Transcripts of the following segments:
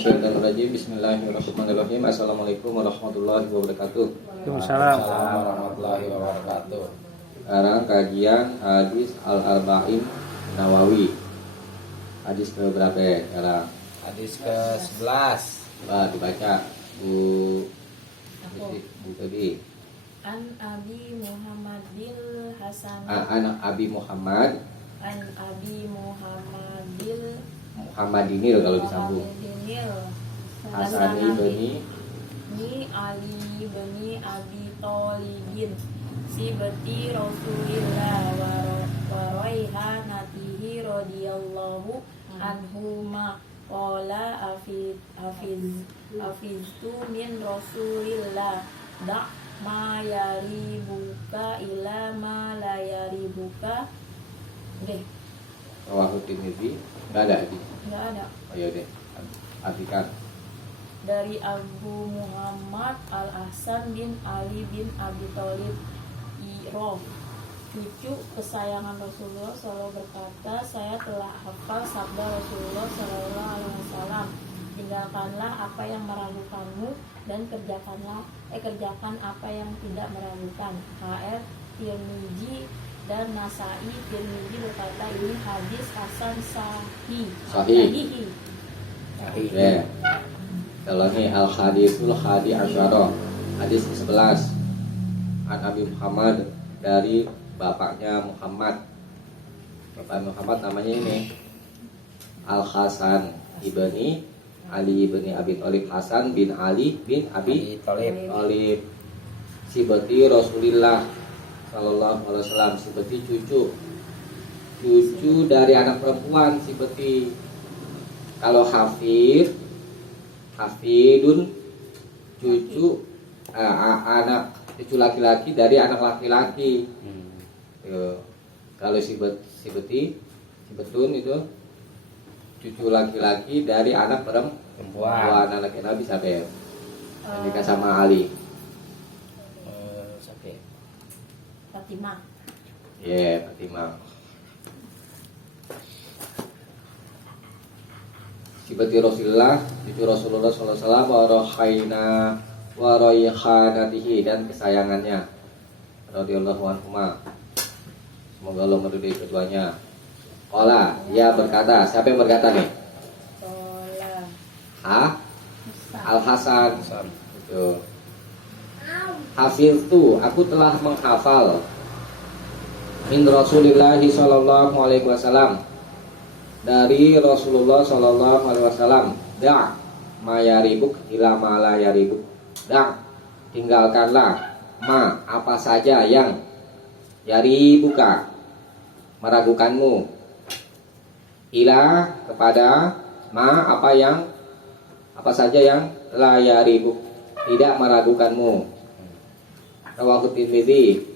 minasyaitonirrajim. Bismillahirrahmanirrahim. Assalamualaikum warahmatullahi wabarakatuh. Waalaikumsalam warahmatullahi wabarakatuh. Sekarang kajian hadis Al-Arba'in Nawawi. Hadis ke berapa ya sekarang? Hadis ke-11. Dibaca Bu tadi. An Abi Muhammadil Hasan. Anak Abi Muhammad. An Abi Muhammadil Muhammadinil kalau disambung. Muhammadinil Hasani bani Ni Ali bani Abi Thalibin sibati Rasulillah wa raihanatihi radhiyallahu anhuma qala hafiztu min Rasulillah da' ma yaribuka ila ma la yaribuka. Deh, Rawahu Tirmidzi. Enggak ada di. enggak ada. Oh iya deh. Artikan. Dari Abu Muhammad Al-Hasan bin Ali bin Abi Thalib Irof, cucu kesayangan Rasulullah SAW berkata, saya telah hafal sabda Rasulullah SAW, tinggalkanlah apa yang meragukanmu dan kerjakan apa yang tidak meragukan. HR Tirmidzi dan Nasai. Tirmidzi berkata ini hadis hasan sahih. Ya. Kalau ini al-hadithul hadi asyara, hadis ke-11. An Abi Muhammad, dari bapaknya Muhammad. Bapak Muhammad namanya ini Al-Hasan ibni Ali ibni Abi Thalib. Hasan bin Ali bin Abi Thalib. Sibati Rasulillah sallallahu alaihi wasallam. Sibati cucu dari anak perempuan. Sibati. Kalau hafidun cucu anak cucu laki-laki dari anak laki-laki. Kalau sibetun itu cucu laki-laki dari anak perempuan. Anak Nabi Sabel nikah sama Ali. Fatimah. Fatimah. Sibati Rasulullah, cucu Rasulullah SAW, wa raihanatihi, dan kesayangannya radhiyallahu anhuma, semoga Allah meridai keduanya. Qala, ia berkata. Siapa yang berkata nih? Al-Hasan. Itu. Hafiztu, aku telah menghafal min Rasulillah sallallahu alaihi wasallam, dari Rasulullah sallallahu alaihi wasallam, da' ma yaribuk ila ma la yaribuk. Tinggalkanlah ma, apa saja yang yaribuka, meragukanmu, ila, kepada ma, apa saja yang la yaribuk, tidak meragukanmu. Rawahu Tirmidzi,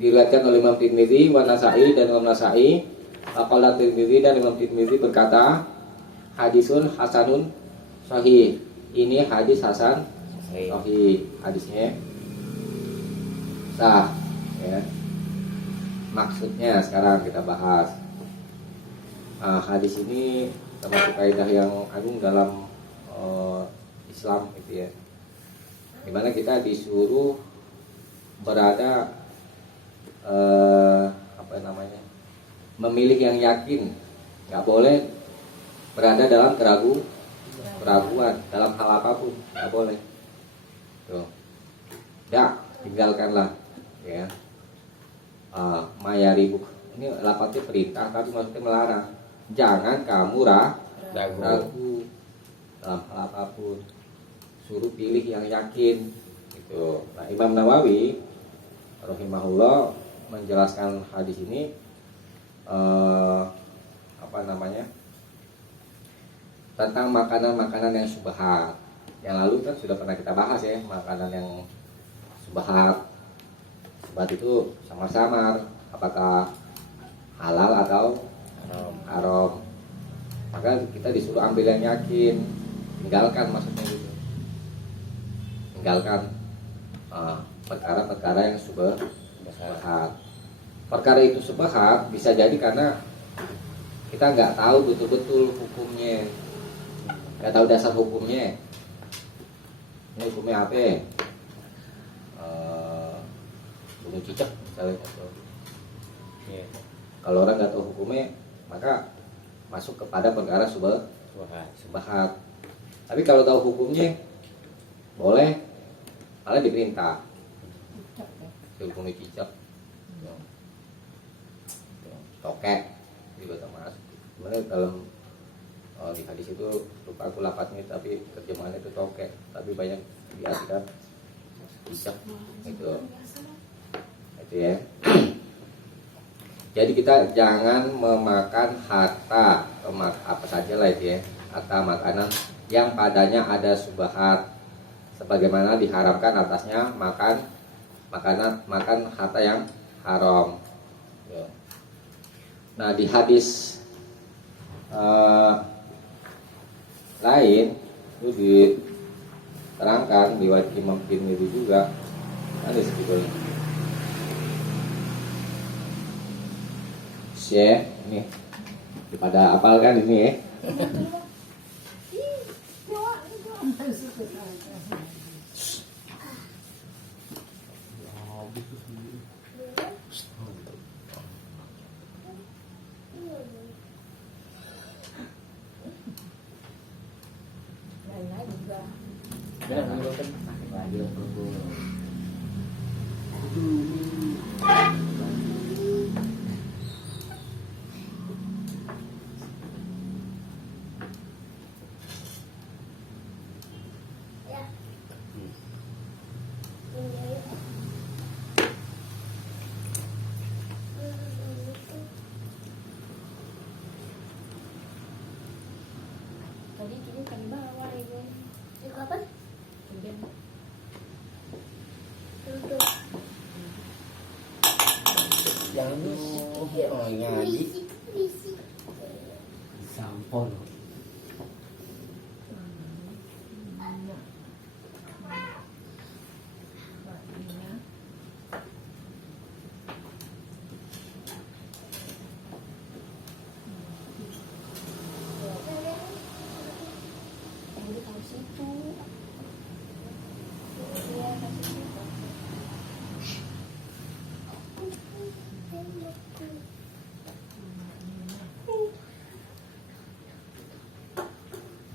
diriwayatkan oleh Imam Tirmidzi wa Nasai, dan Imam Nasai. Faqala Tirmidzi, dan Imam Tirmidzi berkata, hadisun hasanun sahih. Ini hadis hasan sahih, hadisnya sah ya. Maksudnya sekarang kita bahas. Hadis ini termasuk kaidah yang agung dalam Islam gitu ya. Dimana kita disuruh berada memilih yang yakin, nggak boleh berada dalam keraguan dalam hal apapun, nggak boleh. Tuh. Tinggalkanlah ya. Mayaribuk, ini lafadznya perintah tapi maksudnya melarang. Jangan kamu ragu dalam hal apapun, suruh pilih yang yakin gitu. Nah, Imam Nawawi rahimahullah menjelaskan hadis ini tentang makanan-makanan yang subhat. Yang lalu kan sudah pernah kita bahas ya, makanan yang subhat. Subhat itu samar-samar, apakah halal atau haram. Maka kita disuruh ambil yang yakin, tinggalkan, maksudnya gitu. Tinggalkan perkara-perkara yang subhat. Perkara itu subhat bisa jadi karena kita nggak tahu betul-betul hukumnya. nggak tahu dasar hukumnya. Ini hukumnya apa? Bunuh cicak misalnya. Iya. Kalau orang nggak tahu hukumnya, maka masuk kepada perkara subhat. Tapi kalau tahu hukumnya, boleh, malah diperintah. Bunuh cicak, tokek juga termasuk. Sebenarnya dalam di hadis itu lupa aku lapatnya, tapi terjemahannya itu tokek, tapi banyak diartikan cicak itu ya. Jadi kita jangan memakan harta apa saja lah itu ya, harta makanan yang padanya ada subhat, sebagaimana diharamkan atasnya makan harta yang haram. Nah di hadis lain itu diterangkan di riwayat Imam Tirmidzi juga ada sebetulnya. Syekh ini pada apal kan ini ya. Tadi kini kan bawa ibu. Kapan? Kemudian Duduk. Jangan oh ngaji. Bisik. Sampol. udah tahu situ. Iya, tahu situ.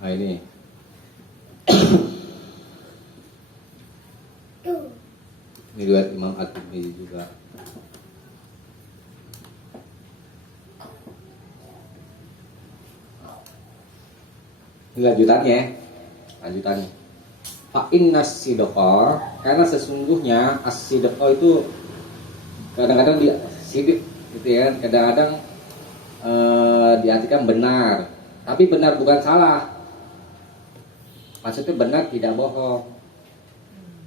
Nah ini Tuh. ini riwayat Imam At-Tirmidzi juga. Ini lanjutannya. Fa inna sidqa, karena sesungguhnya as-sidqa itu kadang-kadang sidik gitu ya, kadang-kadang diartikan benar, tapi benar bukan salah. Maksudnya benar tidak bohong,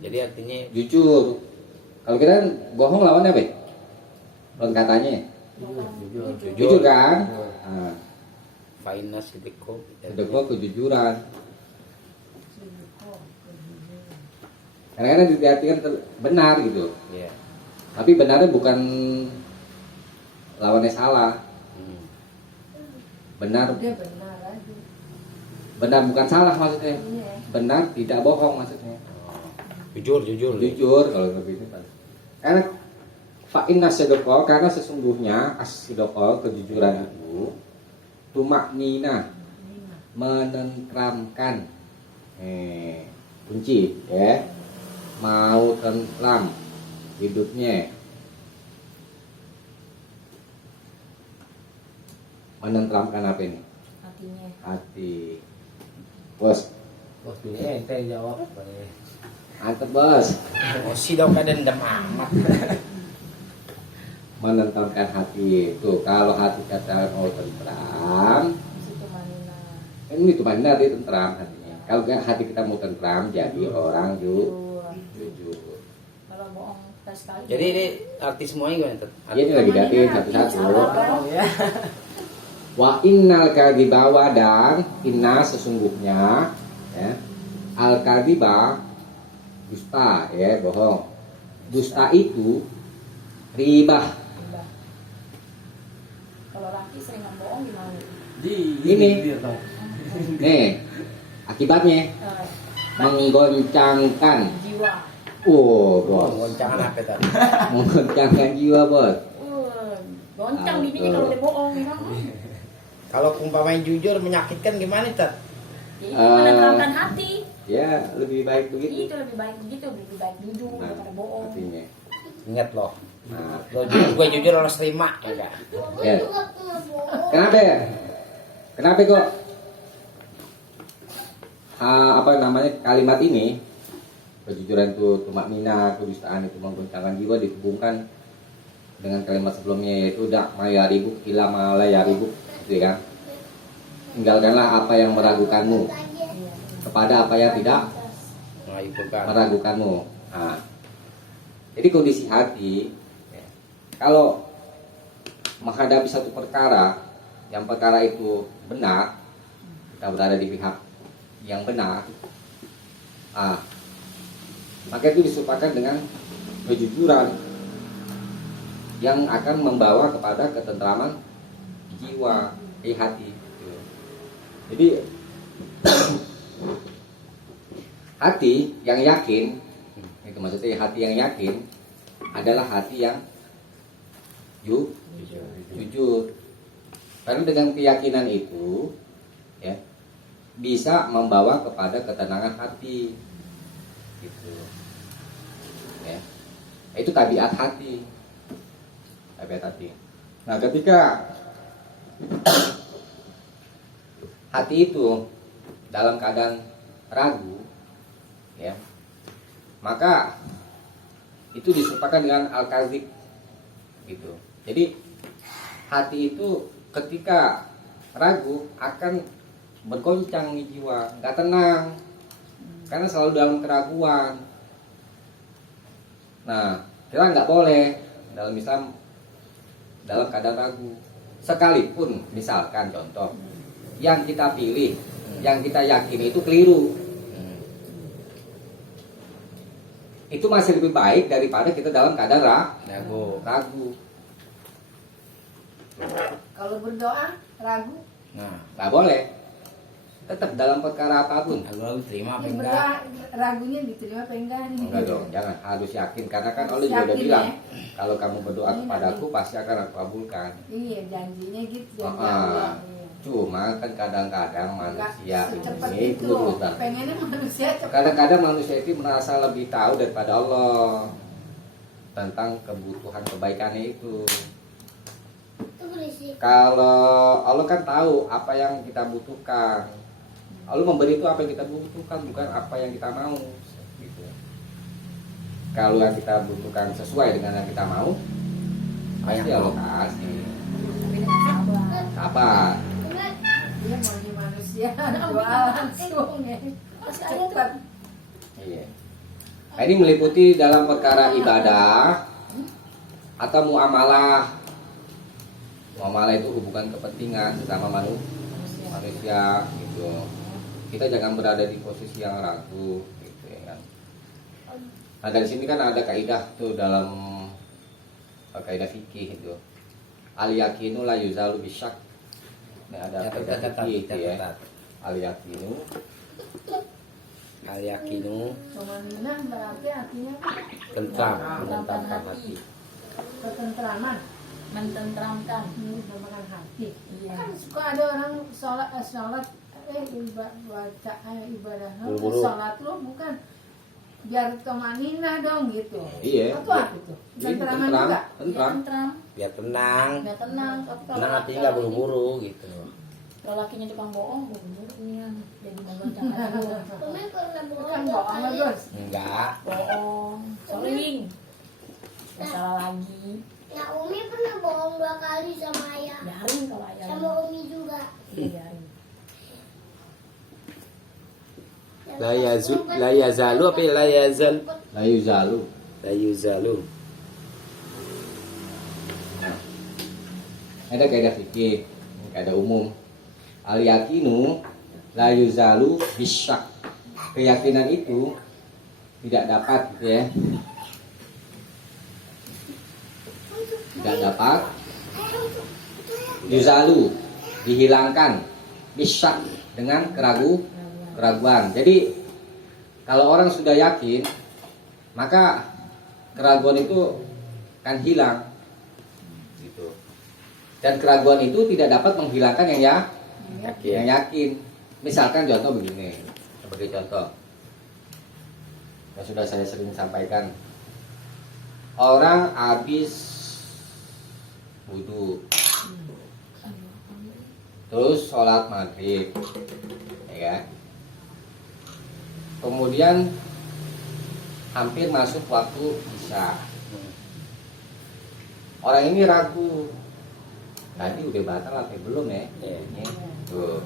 Jadi artinya jujur. Kalau kita kan bohong lawannya apa? Lawan katanya jujur kan? Nah, Faina sidiko. sedekah kejujuran. Kadang-kadang diartikan benar gitu, Iya. tapi benarnya bukan lawannya salah. Benar Udah benar aja. benar bukan salah maksudnya. Iya. Benar tidak bohong maksudnya. Jujur. Jujur kalau lebih itu. Karena fa inna sidqa, karena sesungguhnya as-sidqa kejujuran itu tumaknina, menenteramkan. Kunci ya. Mau tentram hidupnya, menenteramkan apa ini? Hatinya. Hati. Bos, Bos ini ente jawab. mantep bos. Oh si dong kan dendam amat. Menenteramkan hati itu. Kalau hati kata mau tentram, Situ manina. ini tuh mana dia tentram hatinya. Kalau hati kita mau tentram, jadi orang jujur. Kalau bohong kita sekali. Jadi ini artis semuanya gimana? Tet? Iya ini lagi datin satu-satu. Oh ya. Wa innal kadhiba, dan inna sesungguhnya ya, al kadhiba dusta ya, bohong. Dusta itu ribah. Udah. Kalau laki sering bohong gimana? Ini nih Akibatnya menggoncangkan. jiwa. Bos. Goncangan apa tadi? Menggoncangkan jiwa, Bos. Goncang bibinya kalau dia bohong ya kan. Kalau umpamanya jujur menyakitkan gimana, Tat? Ya, itu menenangkan hati. Ya, lebih baik begitu. Itu lebih baik begitu, lebih baik jujur daripada bohong. Artinya. Ingat loh. Nah, Lo gue jujur harus terima ya kan? ya. Kenapa ya? Kenapa kok apa namanya kalimat ini kejujuran itu tumak mina, kedustaan itu menggoncangkan jiwa dihubungkan dengan kalimat sebelumnya yaitu dak maya ribuk ila mala ya ribuk, gitu kan? Tinggalkanlah apa yang meragukanmu kepada apa yang tidak Nah itu kan. meragukanmu. Nah, jadi kondisi hati ya, kalau menghadapi satu perkara yang perkara itu benar, kita berada di pihak yang benar, maka itu diserupakan dengan kejujuran yang akan membawa kepada ketentraman jiwa, hati. Jadi hati yang yakin, itu maksudnya hati yang yakin adalah hati yang jujur. Karena dengan keyakinan itu ya bisa membawa kepada ketenangan hati. Gitu. Ya. Itu tabiat hati. Tabiat hati. Nah, ketika hati itu dalam keadaan ragu ya, maka itu diserupakan dengan al-kazib gitu. Jadi hati itu ketika ragu akan bergoncang di jiwa, nggak tenang karena selalu dalam keraguan. Nah, kita nggak boleh dalam Islam dalam keadaan ragu, sekalipun misalkan contoh yang kita pilih, yang kita yakini itu keliru, itu masih lebih baik daripada kita dalam keadaan ragu. Kalau berdoa ragu, Nah, Nggak boleh. Tetap dalam perkara apapun. lalu terima apa ini enggak? berdoa ragunya diterima apa enggak nih? Enggak dong, jangan, harus yakin. Karena kan Allah juga udah Yakin, bilang, ya? kalau kamu berdoa kepadaku pasti akan aku kabulkan. Iya, janjinya gitu. Janji Ah, Allah. Iya. Cuma kan kadang-kadang Nggak manusia secepat ini itu. Bentar. Pengennya manusia cepat. Kadang-kadang manusia itu merasa lebih tahu daripada Allah tentang kebutuhan kebaikannya itu. Itu berisik. Kalau Allah kan tahu apa yang kita butuhkan. Allah memberi itu apa yang kita butuhkan, bukan apa yang kita mau. Gitu. Kalau yang kita butuhkan sesuai dengan yang kita mau, pasti Allah kasih. Tapi dengan sabar. Sabar. Dia maunya manusia doa langsung ya. Masih ada tuh. Cepat. Iya. Nah, ini meliputi dalam perkara ibadah atau muamalah. Muamalah itu hubungan kepentingan sesama manusia gitu. Kita jangan berada di posisi yang ragu gitu ya kan. Nah, dari sini kan ada kaidah tuh dalam kaidah fikih itu. Al yakinu la yuzalu bisyak. Nah, ada kaidah fikih itu ya. Al yakinu Al yakinu Pemanah berarti artinya apa? tentram, Menenangkan hati. Ketentraman, Mententramkan. menenangkan hati. Iya. Kan suka ada orang sholat ibadah Buru-buru. sholat lo bukan biar tomanina dong gitu. Iya. Atau apa itu? Tentraman juga. Tentram. Tentram. Biar tenang. Nggak tenang. Tapi kalau Tenang hati nggak buru-buru gitu. Kalau lakinya tukang bohong, buru-buru ini yang jadi menggoncangkan jiwa. Umi pernah Bukan bohong bohong kali. bagus. Enggak. Bohong. Sering. Salah lagi. Nah, Umi pernah bohong 2 kali sama ayah. Biarin kalau ayah. Sama Umi juga. Biarin. La yazalu apa ya? La yazal? La yuzalu. La yuzalu. Ada kaidah fikih, kaidah umum. Al yakinu la yuzalu bisyak. Keyakinan itu tidak dapat gitu ya. Tidak dapat yuzalu, dihilangkan bisyak dengan keraguan. Jadi kalau orang sudah yakin, maka keraguan itu akan hilang. Gitu. Dan keraguan itu tidak dapat menghilangkan yang yakin. Misalkan contoh begini, sebagai contoh yang sudah saya sering sampaikan, orang habis wudhu, terus sholat maghrib, ya kan? Kemudian hampir masuk waktu isya. Orang ini ragu, tadi udah batal apa belum ya? Iya. Tuh.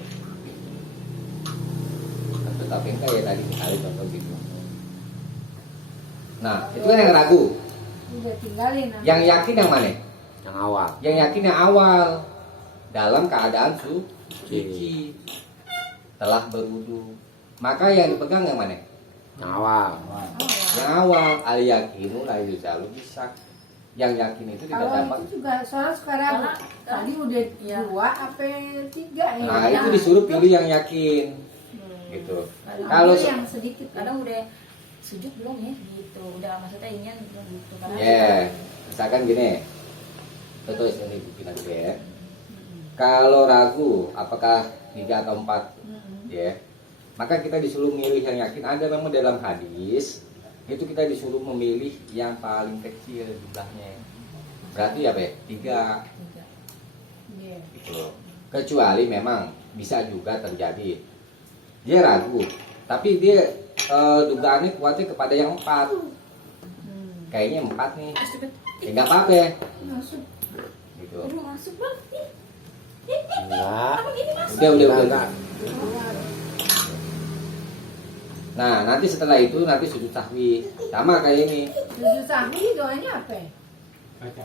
Tapi enggak ya tadi sekali contoh gitu. Nah, itu kan yang ragu. Udah tinggalin. Yang yakin yang mana? Yang awal. Yang yakin yang awal, dalam keadaan suci, telah berwudu. Maka yang dipegang yang mana? Yang awal. Yang awal, al yakinu la yuzalu bisa. Yang yakin itu tidak Kalau dapat. itu juga soal sekarang tadi udah Iya. 2 apa 3 ya. Nah, itu disuruh pilih yang yakin. Gitu. Kalau Kalau yang sedikit Kadang udah sujud belum ya gitu, udah maksudnya ingin belum gitu karena misalkan gini, contoh ini bikin aja ya. Kalau ragu apakah 3 atau 4, ya, maka kita disuruh milih yang yakin. Ada memang dalam hadis itu kita disuruh memilih yang paling kecil jumlahnya. Berarti apa ya? 3. Iya. Gitu loh. Kecuali memang bisa juga terjadi dia ragu, tapi dia dugaannya kuatnya kepada yang 4. Kayaknya 4 nih, ya nggak apa-apa ya. Masuk. Gitu. Aduh, masuk bang. Enggak. Udah. Nah, nanti setelah itu nanti sujud sahwi sama kayak ini, Sujud sahwi doanya apa?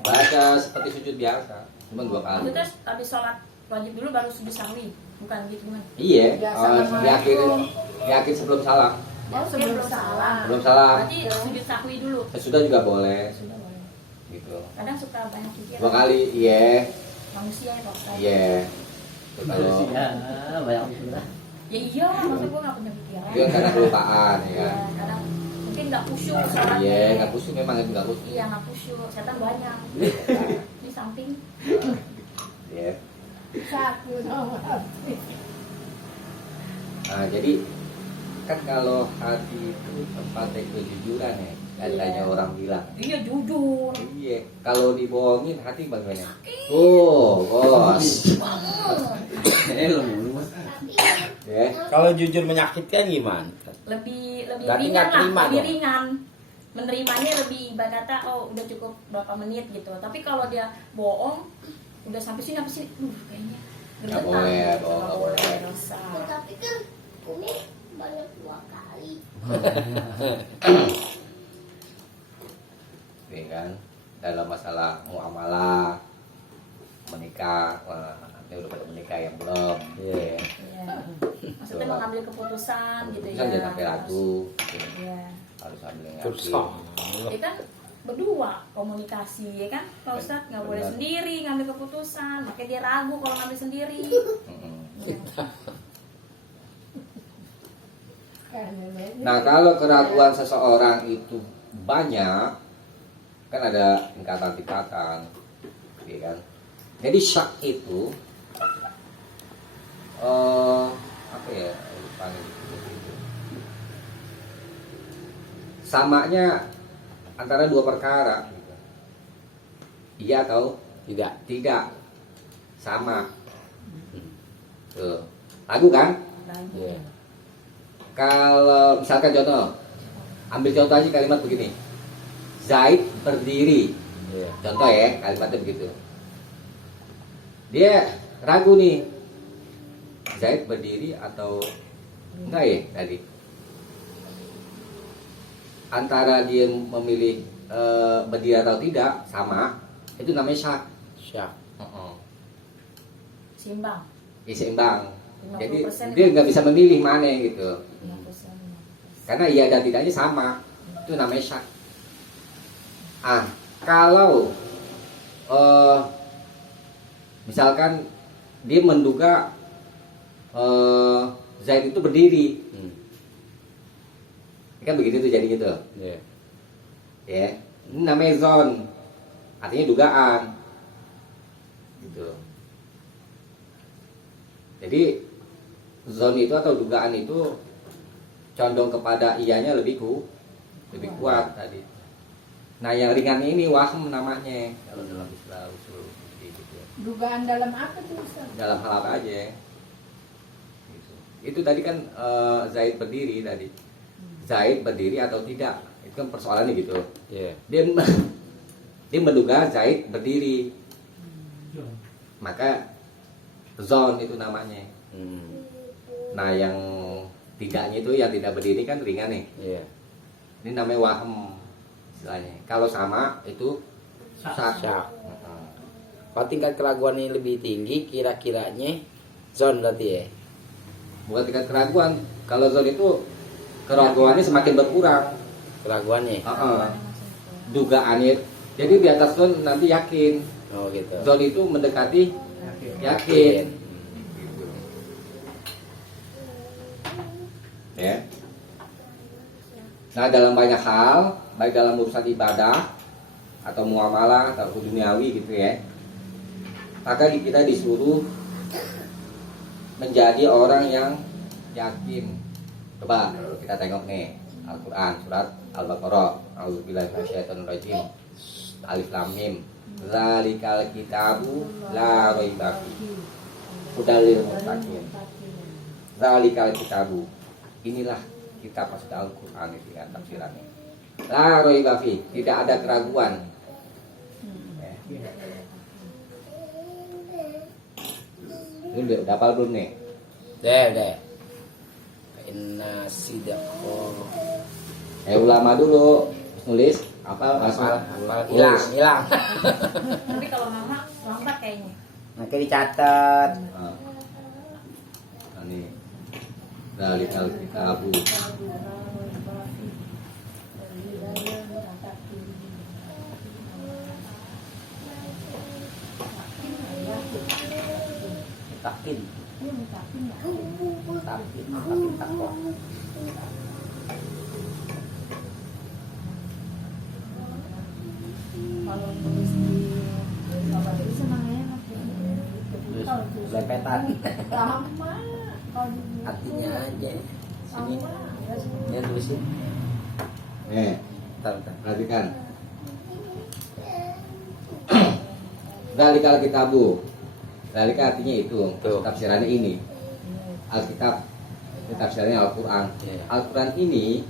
baca seperti sujud biasa, cuma 2 kali. Maksudnya habis sholat wajib dulu baru sujud sahwi, bukan gitu kan? Iya, Ya, Assalamualaikum. yakin sebelum salam, Oh, sebelum salah. sebelum salam, Berarti sujud sahwi dulu. sesudah juga boleh, Sudah boleh. gitu. Kadang suka banyak pikir. 2 kali, iya, Manusia ya Pak Ustaz. iya. Tuh, kalau Ya iya, masa gue nggak punya pikiran. dia karena kelupaan ya. Iya, kadang mungkin nggak khusyuk sholatnya. Iya, nggak khusyuk memang itu nggak khusyuk. Iya, nggak khusyuk. Setan banyak. Di samping. Iya. Satu nomor. Nah, jadi kan kalau hati itu tempatnya kejujuran ya, katanya orang bilang. Iya jujur. Iya, kalau dibohongin hati bagaimana? Oh, bos. Ya, Kalau jujur menyakitkan gimana? Lebih Berarti ringan nggak lah, terima lebih dong? ringan. Menerimanya lebih ibarat kata oh udah cukup berapa menit gitu. Tapi kalau dia bohong udah sampai sini kayaknya Nggak gergetan. boleh, bohong, Nggak nggak boleh boleh. dosa. Tapi kan Umi banyak 2 kali. Ini kan dalam masalah muamalah menikah, wah, ini udah pada menikah yang belum. Iya. Iya. Maksudnya mengambil keputusan gitu ya. Kan jangan sampai ragu. Gitu. Iya. Harus ambil yang Terus yakin. Ya kan berdua komunikasi ya kan Pak Ustadz nggak boleh Benar. sendiri ngambil keputusan, makanya dia ragu kalau ngambil sendiri. Mm-mm. Karena Nah, kalau keraguan seseorang itu banyak, kan ada tingkatan-tingkatan, ya kan? Jadi syak itu, apa ya? Lupa nih, gitu. Samanya antara 2 perkara, gitu. Iya atau Tidak. tidak, sama. Tuh, ragu kan? Iya. Kalau misalkan contoh, ambil contoh aja kalimat begini, Zaid berdiri, Iya. contoh ya kalimatnya begitu. Dia ragu nih, Zaid berdiri atau enggak ya tadi. Antara dia memilih berdiri atau tidak sama, itu namanya syak. Syak. Simbang. Ya, seimbang. Jadi 50% dia nggak bisa memilih mana gitu. 50%. Karena iya dan tidaknya sama, itu namanya syak. Kalau misalkan dia menduga Zaid itu berdiri. Hmm. Kan begitu tuh jadi gitu. Ya. Ya. Ini namanya zon. Artinya dugaan. Gitu. Jadi zon itu atau dugaan itu condong kepada iyanya lebih kuat tadi. Nah, yang ringan ini wahm namanya kalau dalam istilah usul gitu. Dugaan dalam apa tuh Ustaz? Dalam hal apa aja. Gitu. Itu tadi kan Zaid berdiri tadi. Zaid berdiri atau tidak? Itu kan persoalannya gitu. Ya. Dia menduga Zaid berdiri. Maka zon itu namanya. Hmm. Nah, yang tidaknya itu yang tidak berdiri kan ringan nih. Iya. Ini namanya wahm istilahnya. Kalau sama itu syak. Syak. Heeh. Kalau tingkat keraguan ini lebih tinggi, kira-kiranya zon berarti ya. Bukan tingkat keraguan. Kalau zon itu keraguannya semakin berkurang. Keraguannya. Heeh. Dugaannya. Jadi di atas zon nanti yakin. Oh gitu. Zon itu mendekati yakin. Gitu. Ya. Nah, dalam banyak hal, baik dalam urusan ibadah atau muamalah atau duniawi gitu ya, maka kita disuruh menjadi orang yang yakin. Coba kita tengok nih Al-Quran surat Al-Baqarah. A'udzubillahi minasyaitonirrajim. Alif Lam Mim. Zalikal kitabu la raiba fihi hudal lil muttaqin. Zalikal kitabu. Inilah kitab maksud Al-Quran itu ya tafsirannya. La raiba fihi, tidak ada keraguan. Ini udah hafal belum nih? Deh. Inna sidaqo. Ulama dulu nulis apa Hilang. Tapi kalau mama lambat kayaknya. Nanti dicatat. Nah, ini Zalikal kitabu. Takin. Takin takwa. Kalau tulis di apa itu namanya Lepetan. Lama. Artinya aja. Sini. Ya tulisin. Bentar. Perhatikan. Zalikal kitabu. Zalika artinya itu, Tuh. tafsirannya ini. Alkitab, ini tafsirannya Al-Quran. Iya. Al-Quran ini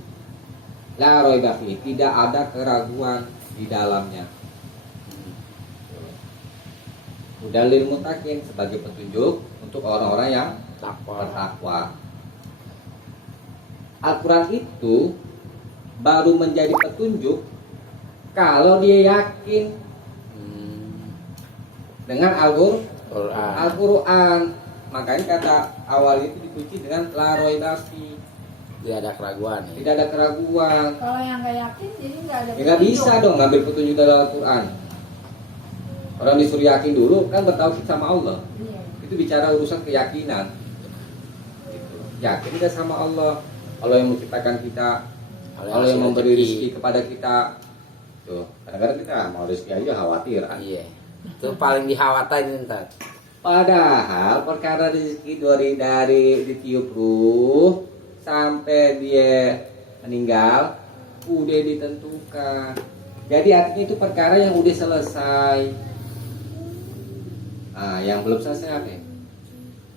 la raiba fihi, tidak ada keraguan di dalamnya. Hudal lil muttaqin, sebagai petunjuk untuk orang-orang yang bertakwa. Al-Quran itu baru menjadi petunjuk kalau dia yakin dengan Al-Quran. Makanya kata awal itu dikunci dengan la raiba fihi, Tidak ada keraguan. Ya? tidak ada keraguan. Kalau yang nggak yakin jadi nggak ada. Ya nggak bisa dong ngambil petunjuk dari Al-Quran. Orang disuruh yakin dulu kan bertauhid sama Allah. Iya. Itu bicara urusan keyakinan. Gitu. Yakin kita sama Allah. Allah yang menciptakan kita, Allah yang memberi rezeki kepada kita. Tuh, kadang-kadang kita mau rezeki aja khawatir. Iya. Itu paling dikhawatirkan ntar. Padahal perkara rezeki dari ditiup ruh sampai dia meninggal udah ditentukan. Jadi artinya itu perkara yang udah selesai. Nah, yang belum selesai apa ya?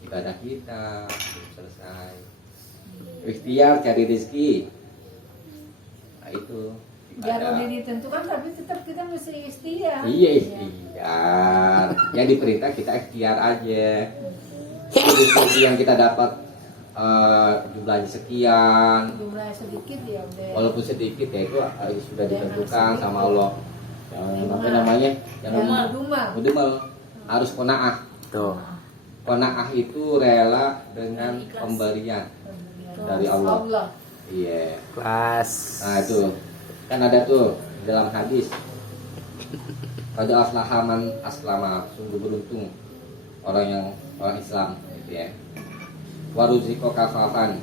Ibadah kita belum selesai. Ikhtiar cari rezeki. Nah itu. Biar udah ditentukan tapi tetap kita mesti ikhtiar. Iya ikhtiar. Yang diperintah kita ikhtiar aja. Rezeki yang kita dapat jumlahnya sekian. Jumlah sedikit ya udah. Walaupun sedikit ya itu sudah ditentukan sama Allah. Yang apa namanya? Yang mudumel harus qanaah. Tuh. Qanaah itu rela dengan pemberian dari Allah. Iya. Kelas. Nah itu kan ada tuh di dalam hadis. Qad aflaha man aslama, sungguh beruntung orang Islam gitu ya. waruziko kafafan,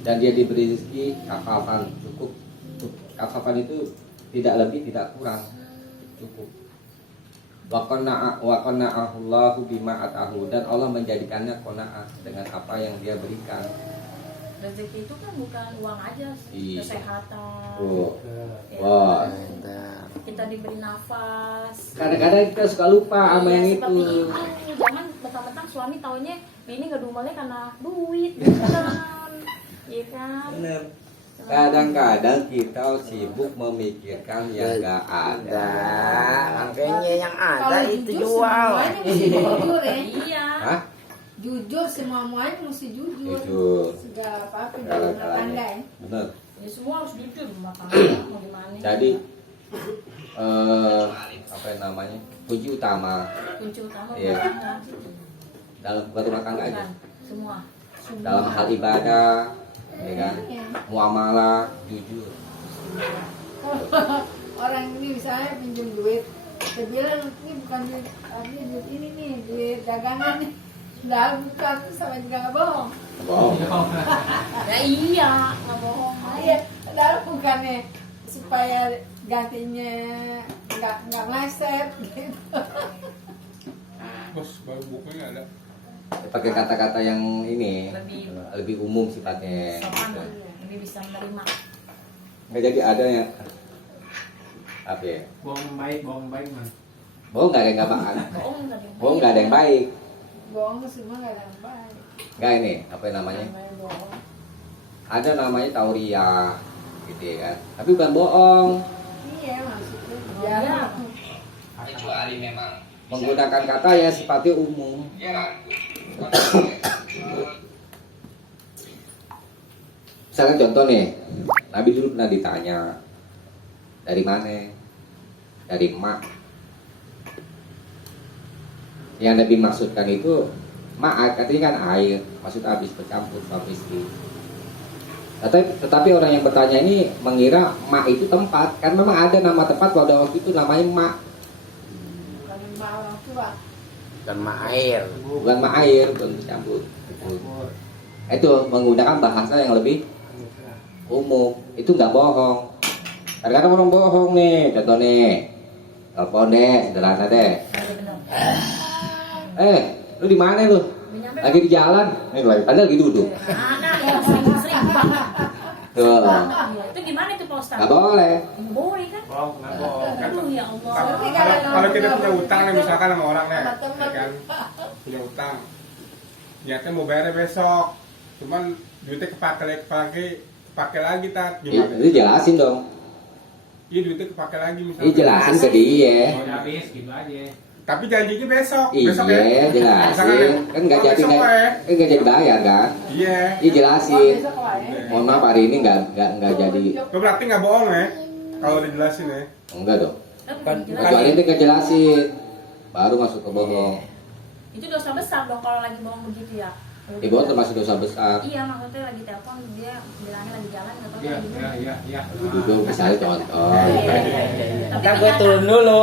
dan dia diberi rezeki kafafan, cukup. Kafafan itu tidak lebih tidak kurang, cukup. Wa qanna'ahullahu bima atahu, dan Allah menjadikannya qanaah dengan apa yang dia berikan. Rezeki itu kan bukan uang aja, Iya. kesehatan. Tuh. Ya. Wah, Kita diberi nafas. kadang-kadang kita suka lupa sama Iya, yang seperti itu. Jangan betang-betang suami taunya ini nggak dumelnya karena duit, gitu kan? Iya kan? Bener. Kadang-kadang kita sibuk memikirkan yang gak ada. Makanya yang ada Kalau itu jujur jual. semuanya mesti jujur ya. Iya. Hah? Jujur semuanya mesti jujur. Jujur. Segala apa-apa di Segala rumah tangga kalanya. ya. Bener. Ya semua harus jujur rumah tangga mau gimana? Jadi apa yang namanya? Kunci utama kunci utama Iya. rumah tangga. dalam rumah tangga aja. Bukan, semua. Dalam hal ibadah, ya kan? Iya. Muamalah, jujur. Orang ini misalnya pinjam duit, dia bilang ini bukan duit, artinya duit ini nih, duit dagangan nih. Lah bukan, tuh sama juga nggak bohong. Bohong. Ya iya, nggak bohong. Iya, padahal bukannya supaya gantinya nggak meleset gitu. Bos, baru bukunya ada. Pakai kata-kata yang ini Lebih lebih umum sifatnya. sopan, lebih bisa menerima. Nggak jadi ada ya. Apa ya? Bohong baik man. Bohong nggak ada yang nggak baik. Bohong nggak ada yang Bohong nggak ada yang baik. Bohong semua nggak ada yang baik. Nggak ini apa yang namanya? Namanya bohong. Ada namanya tauria, gitu ya kan? Tapi bukan bohong. Iya maksudnya. Iya. Ya. Menggunakan kata yang sifatnya umum. Misalkan contoh nih, Nabi dulu pernah ditanya, dari mana? Dari emak. Yang Nabi maksudkan itu, mak artinya kan air, maksud habis bercampur suami istri. Tetapi orang yang bertanya ini mengira mak itu tempat, kan memang ada nama tempat pada waktu itu namanya mak, Bukan yang bawa orang tua. Dan mak air. bukan mak air, bukan bercampur. Itu menggunakan bahasa yang lebih umum, itu nggak bohong. Kadang-kadang orang bohong nih, contoh nih, telepon deh, sederhana deh. Ada benar. Lu di mana lu? Udah nyampe Lagi di jalan. Nih lagi, padahal lagi duduk. Nah, ya sering banget. Tuh, Iya, itu gimana itu Pak Ustaz? nggak boleh. Boleh kan? Bohong, nggak bohong. Aduh ya Allah. Tapi Kalau kita punya utang nih misalkan sama orang nih, Sama ya teman. kan, punya utang, niatnya mau bayar besok, cuman duitnya kepake lagi tat, gimana? Itu jelasin dong. Iya duitnya kepake lagi misalkan. Ini jelasin ke dia. Oh, habis gitu aja. Tapi janjinya besok, Iya, besok ya. jelasin. Kan nggak jadi besok ya. nggak jadi bayar kan? Iya. Iya jelasin. Besok lah ya. Mohon maaf hari ini nggak jadi. Lo berarti nggak bohong ya? Kalau dijelasin ya. Enggak dong. Kan Kecuali itu ngejelasin, baru masuk ke bohong. Itu dosa besar dong kalau lagi bohong begitu ya. Di bohong termasuk dosa besar. Iya, maksudnya lagi telepon dia bilangnya lagi jalan nggak tahu Iya, lagi iya, iya, iya. Duduk misalnya contoh. Tapi Ntar gue turun dulu.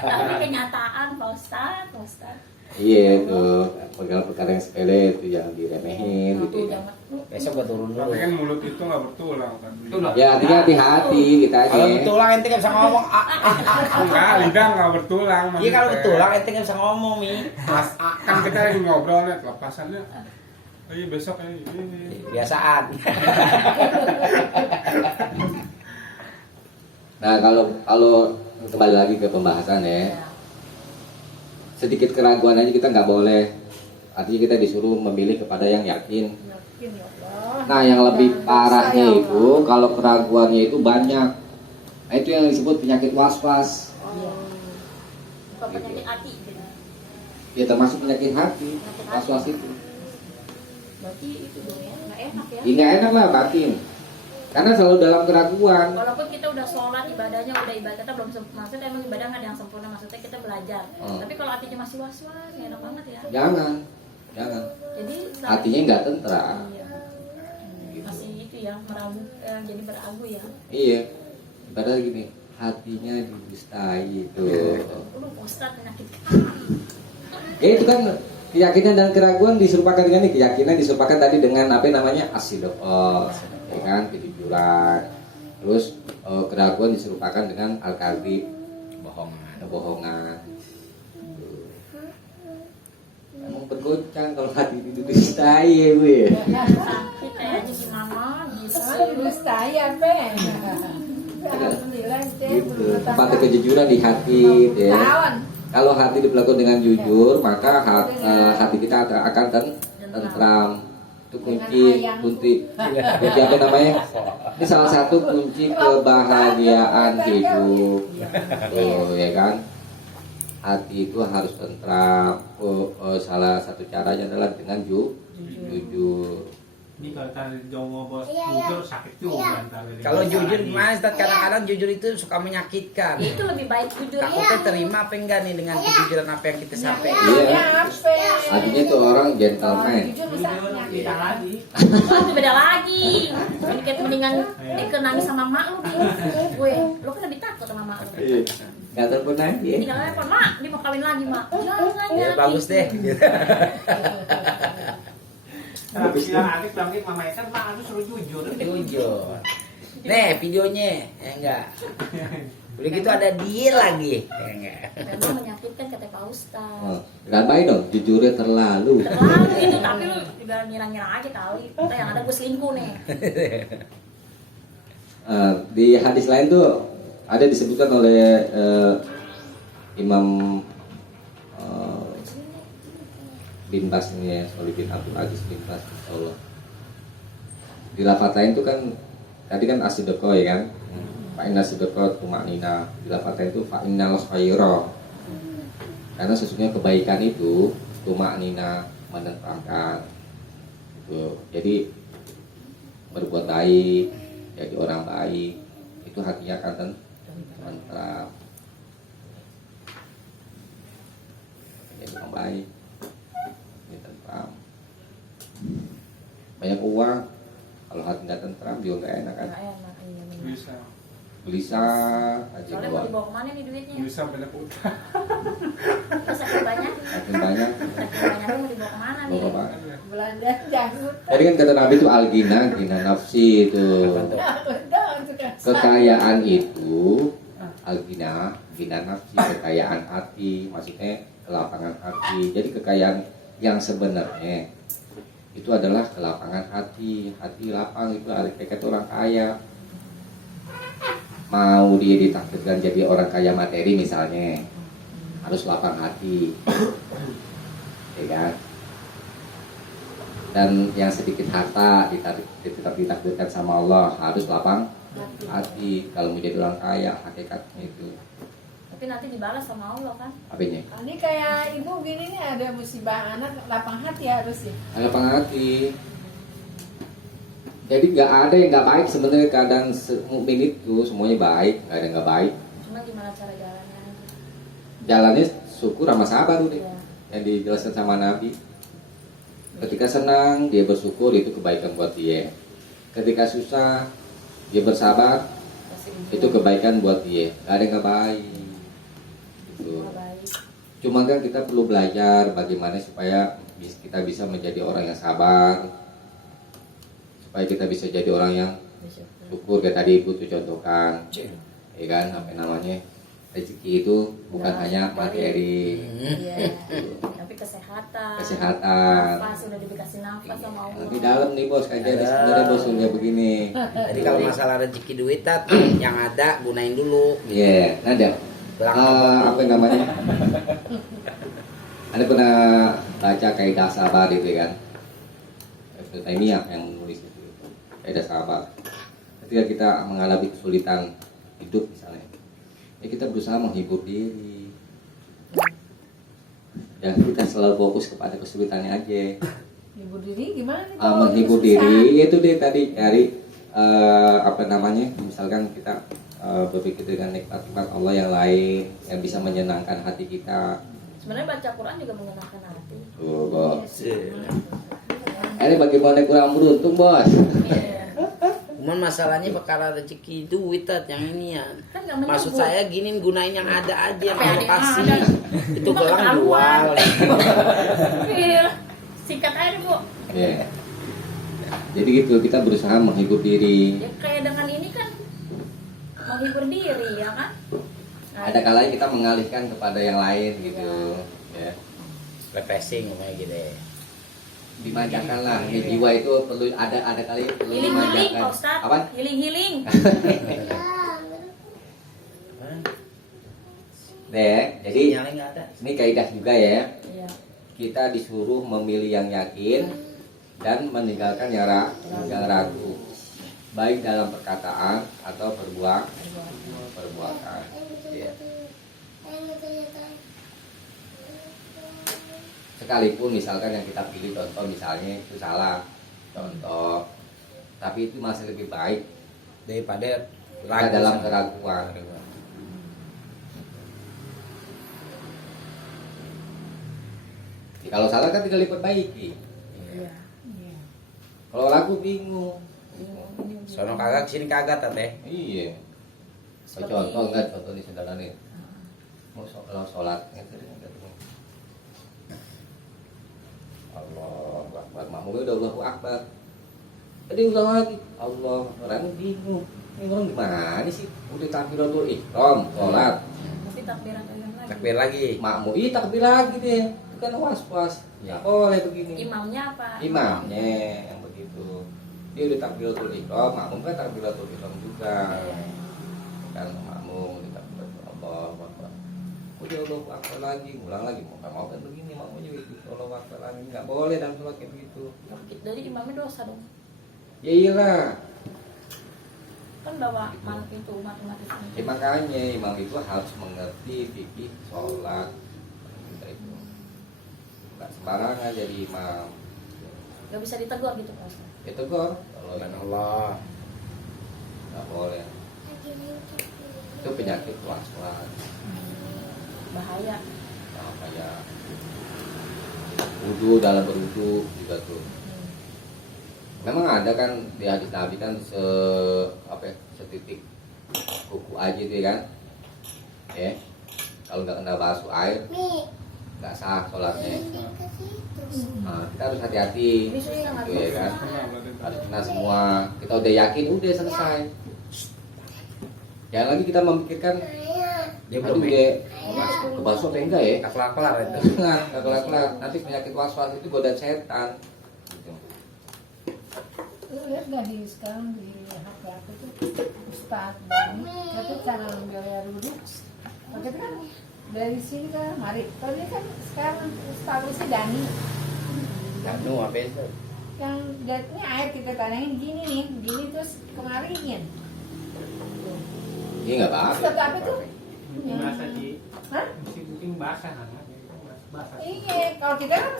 Tapi kenyataan Pak Ustaz, Pak Ustaz. Iya tuh, perkara-perkara yang sepele itu jangan diremehin gitu ya. Jangan. Besok gue turun dulu. Tapi kan mulut itu nggak bertulang kan. Ya artinya hati-hati kita Kalau aja. betulang ente nggak bisa ngomong. Enggak, lidah nggak bertulang. Iya kalau maksudnya. betulang ente nggak bisa ngomong mi. Kan kita lagi ngobrol nih, lepasannya. Oh iya besok ya. Ini. Biasaan. Nah kalau kembali lagi ke pembahasan ya, sedikit keraguan aja kita nggak boleh. Artinya kita disuruh memilih kepada yang yakin. Yakin ya Allah. Nah yang lebih parahnya itu kalau keraguannya itu banyak. Nah itu yang disebut penyakit was-was. Iya. Bukan penyakit hati gitu. Ya termasuk penyakit hati, was-was itu. Berarti itu dong ya, nggak enak ya. Ya nggak enak lah batin. Karena selalu dalam keraguan. Walaupun kita udah sholat, ibadahnya udah ibadah, kita belum maksudnya emang ibadah nggak ada yang sempurna, maksudnya kita belajar. Tapi kalau hatinya masih was-was, nggak enak banget ya. Jangan. Jadi Hatinya nggak tentram. Iya. Masih itu ya, meragu, jadi beragu ya. Iya. Padahal gini, hatinya didustai itu. Ustaz menyakitkan. Ya itu kan keyakinan dan keraguan diserupakan dengan ini. Keyakinan diserupakan tadi dengan apa namanya as-sidqah, ya kan, kejujuran. Terus keraguan diserupakan dengan al-kadzib, kebohongan. Emang bergoncang kalau hati itu didustai ya Bu ya. Kita aja gimana bisa. Dustai apa? Alhamdulillah saya Gitu. Tempat kejujuran di hati ya. tahun. Kalau hati diperlakukan dengan jujur, maka hati kita akan tentram. Itu kunci apa namanya? Ini salah satu kunci kebahagiaan hidup. Oh, ya kan? Hati itu harus tentram. Salah satu caranya adalah dengan jujur. Ini kalau tadi jongo bos jujur sakit juga ntar. Kalau jujur gimana Ustaz? Kadang-kadang jujur itu suka menyakitkan. Itu lebih baik jujur ya. Takutnya terima apa enggak nih dengan kejujuran apa yang kita sampaikan. Iya. Apa? Artinya itu orang gentleman. Jujur bisa menyakitkan. lagi. Itu beda lagi. Ini kayak mendingan nangis sama mak lu nih. Gue, lu kan lebih takut sama mak lu. Gak telepon lagi ya. Tinggal telepon mak, dia mau kawin lagi mak. Jangan Ya bagus deh. Tapi bilang adik mama itu mah harus suruh jujur. Jujur. Nih videonya, ya enggak. Udah gitu ada dia lagi, ya enggak. Memang menyakitkan kata Pak Ustaz. Gak baik dong, jujurnya terlalu. Terlalu gitu, tapi lu juga ngira-ngira aja kali. Kita yang ada gue selingkuh nih. Di hadis lain tuh ada disebutkan oleh Imam bin Bas ini ya, Solih bin Abdul Aziz bin Bas, Allah. Di lafaz lain tuh kan tadi kan as-sidqah ya kan. Fa inna sidqah tumanina. Di lafaz lain itu fa innal khaira. Karena sesungguhnya kebaikan itu tumanina, menenteramkan. Gitu. Jadi berbuat baik, jadi orang baik, itu hatinya akan tentram. Jadi orang baik, ini tentram. Banyak uang, kalau hati nggak tentram juga nggak enak kan. Nggak enak, iya benar. Bisa. Gelisah aja Soalnya mau doang. dibawa kemana nih duitnya? Bisa banyak utang. Terus saking banyak, Makin banyak. mau dibawa kemana nih? Bawa banget. Belanda janggut. Jadi kan kata Nabi itu al-ghina, ghina nafsi itu. Kekayaan itu al-ghina, ghina nafsi, kekayaan hati, maksudnya kelapangan hati. Jadi kekayaan yang sebenarnya itu adalah kelapangan hati. Hati lapang itu kayak orang kaya. Mau dia ditakdirkan jadi orang kaya materi misalnya, harus lapang hati, ya kan? Dan yang sedikit harta tetap ditakdirkan sama Allah, harus lapang hati. Kalau mau jadi orang kaya, hakikatnya itu. Tapi nanti dibalas sama Allah kan? Apanya? Ini kayak ibu gini nih, ada musibah anak, lapang hati harus ya. Lapang hati. Jadi nggak ada yang nggak baik sebenarnya, keadaan mukmin itu semuanya baik, nggak ada yang nggak baik. Cuma gimana cara jalannya? Jalannya syukur sama sabar udah, Iya. yang dijelaskan sama Nabi. Ketika senang dia bersyukur, itu kebaikan buat dia. Ketika susah dia bersabar, itu kebaikan buat dia. Nggak ada yang nggak baik. Gitu. Nggak baik. Cuma kan kita perlu belajar bagaimana supaya kita bisa menjadi orang yang sabar, supaya kita bisa jadi orang yang syukur. Kayak tadi ibu tuh contohkan, ya kan, apa namanya, rezeki itu bukan hanya materi, Iya. Tapi kesehatan. kesehatan. Nafas sudah dikasih nafas sama Allah. Di dalam nih bos, kajian sebenarnya bos udah begini. Jadi kalau masalah rezeki duit tat, yang ada gunain dulu. Iya, ada. Apa namanya? Anda pernah baca kaidah sabar itu kan? Ibnu Taimiyah yang menulis itu. Kaidah sabar. Ketika kita mengalami kesulitan hidup misalnya, ya kita berusaha menghibur diri. Dan kita selalu fokus kepada kesulitannya aja. Hibur diri gimana nih? Menghibur diri itu dia tadi dari apa namanya? Misalkan kita berpikir dengan nikmat-nikmat Allah yang lain yang bisa menyenangkan hati kita. Sebenarnya baca Quran juga menyenangkan hati. Tuh, bos. Ini bagaimana kurang beruntung, bos? Iya. Cuman masalahnya perkara rezeki duit Tat, yang ini ya. Kan nggak menyebut. Maksud saya gini, gunain yang ada aja, yang Apa yang kamu kasih. ada? Itu Cuma gelang ketahuan. jual. Iya. Sikat aja Bu. Ya. Jadi gitu, kita berusaha menghibur diri. Ya kayak dengan ini kan menghibur diri ya kan. Nah, Ada kalanya kita mengalihkan kepada yang lain gitu. Ya. Refreshing kayak gitu ya. Dimanjakan lah. Di jiwa itu perlu ada kali perlu healing-healing dimanjakan. Pak Ustaz. Apa? Healing-healing. Dek, jadi Nyala nggak ada. ini kaidah juga ya. Iya. Kita disuruh memilih yang yakin dan meninggalkan yang ragu, baik dalam perkataan atau perbuatan. Ya. Sekalipun misalkan yang kita pilih contoh misalnya itu salah contoh, tapi itu masih lebih baik Daripada kita dalam sama- keraguan. Kalau salah kan tinggal diperbaiki. Iya. Kalau ragu bingung. Sono kagak sini kagak Tat ya. Iya. Seperti- Contoh enggak contoh di saudara nih. Kalau sholat gitu. Allah Akbar, makmumnya udah Allahu Akbar. Tadi ulang lagi, Allah, orang bingung. Ini orang gimana sih? Udah takbiratul ihram, sholat, Tapi takbiran lagi. Takbir lagi. makmum, takbir lagi deh. Itu kan was-was. Ya boleh begini. Imamnya apa? Imamnya yang begitu. Dia udah takbiratul ihram, makmum kan takbiratul ihram juga. Kan makmum udah takbiratul Allah Akbar. Udah Allahu Akbar lagi, ulang lagi. Mau kan begini, makmumnya itu Allahu Akbar lagi. Nggak boleh dalam sholat kayak begitu. Jadi imamnya dosa dong. Ya iyalah. Kan bawa man itu umat-umat itu. Ya, makanya imam itu harus mengerti fikih sholat. Kita itu nggak sembarangan jadi imam. Gak bisa ditegur gitu Pak Ustaz. Ya tegur kalau Dan ini Allah. nggak boleh. Itu penyakit was-was. Bahaya. Nah, kayak wudu dalam berwudu juga tuh. Memang ada kan di hadis Nabi kan setitik kuku aja tuh kan. Ya. Kalau nggak kena basuh air nggak sah sholatnya. Nah, kita harus hati-hati. Ini susah nggak Gitu ya kan. Harus kena semua. Kita udah yakin udah selesai. Jangan lagi kita memikirkan Dia aduh belum deh kebasuh apa enggak ya? tak kelar itu. Nggak kelar-kelar. Nanti penyakit was-was itu godaan setan. Gitu. Lu lihat nggak di sekarang di HP aku tuh Ustadz Bani itu cara gaya duduk pakai kan dari sini kan mari kalau dia kan sekarang Ustadz si Dani Anu apa itu? yang ini air kita tanyain gini nih gini terus kemarin Ini nggak apa-apa. Ustadz apa tuh Mungkin basah sih. Hah? Mungkin basah hangat. Basah. Iya, kalau kita kan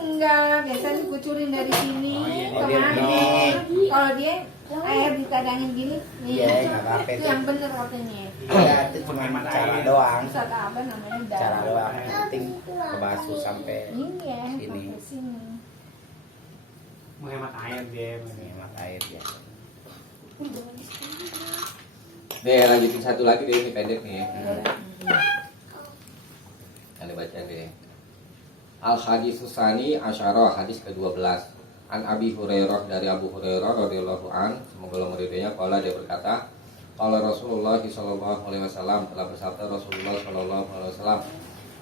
enggak, biasanya dikucurin dari sini Oh, iya, ke dia mana. begini. Kalau dia air ditadangin gini, nih, Iya, nggak apa-apa itu itu. yang bener katanya. Iya, itu cuma cara doang. Ustadz apa namanya? Cara doang. Yang penting kebasuh sampai Iya, Sini. sampai sini. Menghemat air dia. menghemat air ya. Nih lanjutin satu lagi deh, ini pendek nih. Yang dibaca deh. Al hadis Susani Asyara, hadis ke-12. An Abi Hurairah, dari Abu Hurairah radhiyallahu an, semoga Allah meridainya, qala dia berkata, qala Rasulullah sallallahu alaihi wasallam, telah bersabda Rasulullah sallallahu alaihi wasallam,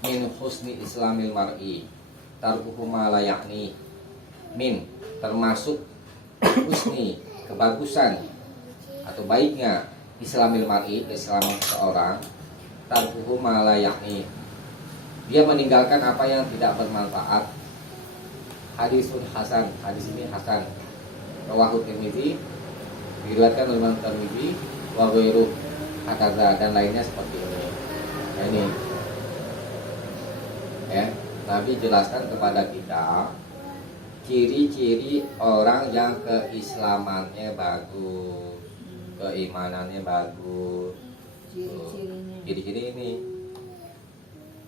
min husni islamil mar'i tarkuhu ma la ya'ni. Min, termasuk husni, kebagusan atau baiknya Islamil mar'i, keislaman seseorang, tarkuhu ma la ya'ni, dia meninggalkan apa yang tidak bermanfaat. Hadisun hasan, hadis ini hasan. Rawahu Tirmidzi, diriwayatkan oleh Imam Tirmidzi, wa ghairu hakaza, dan lainnya seperti ini. Nah, ini ya, Nabi jelaskan kepada kita ciri-ciri orang yang keislamannya bagus, keimanannya bagus. Ciri-cirinya. Ciri-ciri ini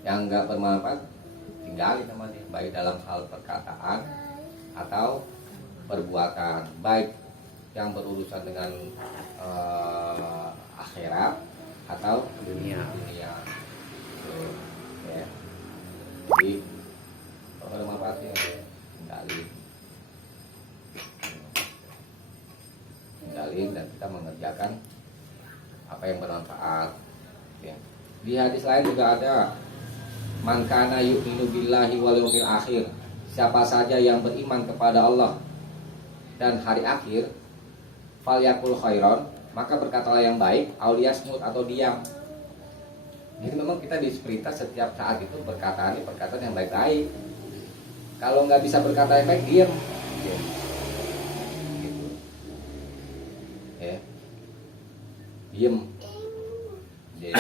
yang nggak bermanfaat tinggalin sama dia, baik dalam hal perkataan atau perbuatan, baik yang berurusan dengan akhirat atau Dunia. dunia. Tuh, ya. Jadi kalau ada manfaatnya tinggalin dan kita mengerjakan apa yang bermanfaat. Ya. Di hadis lain juga ada man kana yu'minu billahi wal yawmil akhir. Siapa saja yang beriman kepada Allah dan hari akhir, falyakul khairon, maka berkatalah yang baik, auliyasmut atau diam. Jadi memang kita diperintah setiap saat itu perkataan yang baik-baik. Kalau nggak bisa berkata yang baik, diam. Gitu. Ya. Diam. Diam.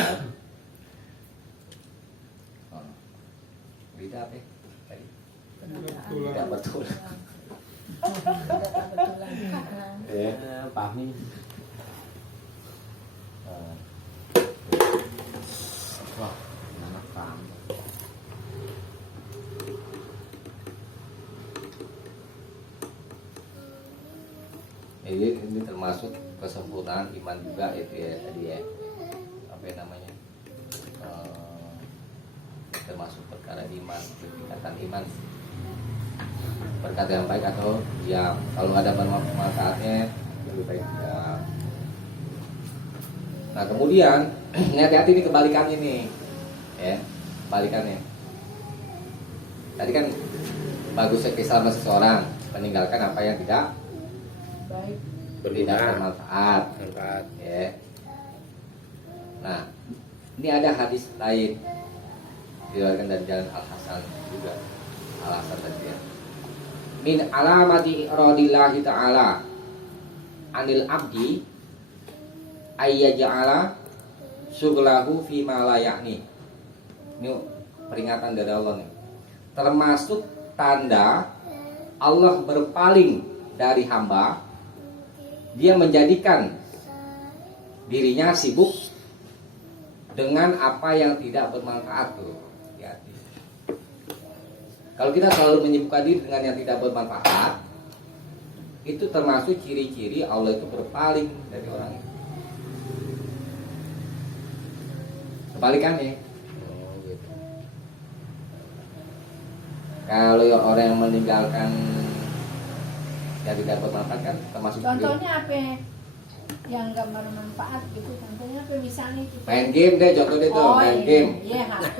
Oh. Berita apa? Tadi. Tidak betul. Ya, pahmi. Wah, anak paham. Ini termasuk kesempurnaan iman juga itu ya tadi ya. Apa yang namanya? Termasuk perkara iman, tingkatan iman. Berkata yang baik atau diam. Kalau ada manfaatnya lebih baik diam. Nah kemudian hati-hati ini kebalikannya nih, ya kebalikannya. Tadi kan bagusnya Islam seseorang meninggalkan apa yang tidak Baik. tidak bermanfaat. Ya. Nah ini ada hadis lain diriwayatkan dari jalan Al Hasan juga. Al Hasan tadi ya. Min alamati iradillahi ta'ala anil abdi ayyaja'ala syughlahu fi ma la ya'ni. Ini peringatan dari Allah nih. Termasuk tanda Allah berpaling dari hamba, dia menjadikan dirinya sibuk dengan apa yang tidak bermanfaat tuh. Hati-hati. Kalau kita selalu menyibukkan diri dengan yang tidak bermanfaat, itu termasuk ciri-ciri Allah itu berpaling dari orang itu. Kebalikannya, kalau orang yang meninggalkan yang tidak bermanfaat kan termasuk Contohnya apa yang gak bermanfaat gitu? Contohnya apa misalnya gitu? main game deh, contoh deh tuh main game. Iya, HP.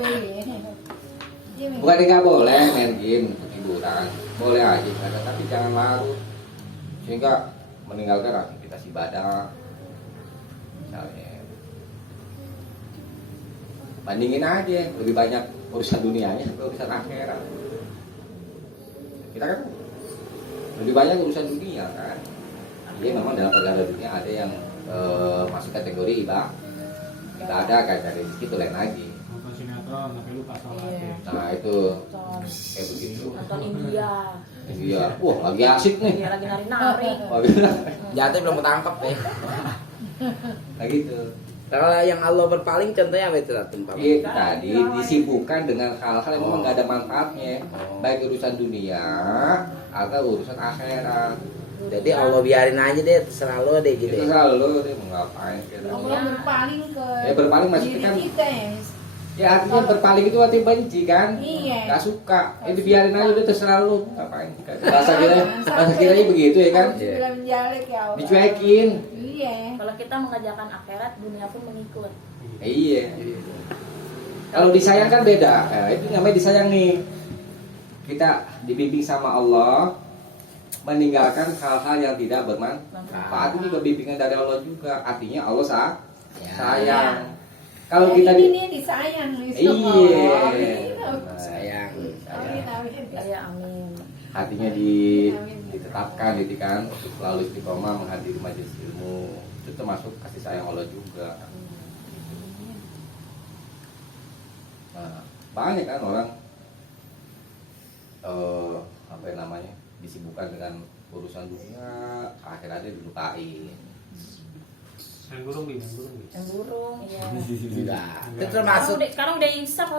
Iya, Bukan nggak boleh main game untuk hiburan, boleh aja, tapi jangan larut sehingga meninggalkan aktivitas ibadah. Misalnya, bandingin aja lebih banyak urusan dunianya atau urusan akhirat. Kita kan lebih banyak urusan dunia kan. Jadi memang dalam perkara dunia ada yang masuk kategori ibadah kan, dari itu lain lagi. Nonton sinetron tapi lupa sholat. Iya. Nah itu Nonton kayak begitu. nonton India. Iya, wah lagi asik nih. Dia lagi nari-nari. Wah, gitu. Jatuh belum ketangkep ya. Nah gitu. Kalau yang Allah berpaling contohnya apa itu Pak? Itu tadi disibukkan dengan hal-hal yang memang nggak ada manfaatnya, baik urusan dunia atau urusan akhirat. Jadi Allah biarin aja deh, terserah lo deh gitu. Itu Ya. selalu dia mau ngapain kita. Allah berpaling ke Ya, berpaling maksudnya diri kan- kita ya. Ya artinya berpaling itu artinya benci kan? Iya. Nggak suka. Dibiarin aja udah terserah lu ngapain. Bahasa kiranya begitu ya kan? Harus bilang menjalek ya Allah. Dicuekin. Iya. Kalau kita mengerjakan akhirat, dunia pun mengikut. Iya. Kalau disayang kan beda. Itu namanya disayang nih. Kita dibimbing sama Allah, meninggalkan hal-hal yang tidak bermanfaat. Itu juga bimbingan dari Allah juga. Artinya Allah sayang. Kalau kita ini disayang nih sama iya. Allah. Sayang. Amin, amin. Ya amin. Hatinya ditetapkan gitu kan, untuk selalu istiqomah menghadiri majelis ilmu. Itu termasuk kasih sayang Allah juga. Nah, banyak kan orang apa yang namanya disibukkan dengan urusan dunia, akhiratnya dilupain. Yang burung nih. Yang burung, iya. Enggak. Itu termasuk Sekarang udah insaf.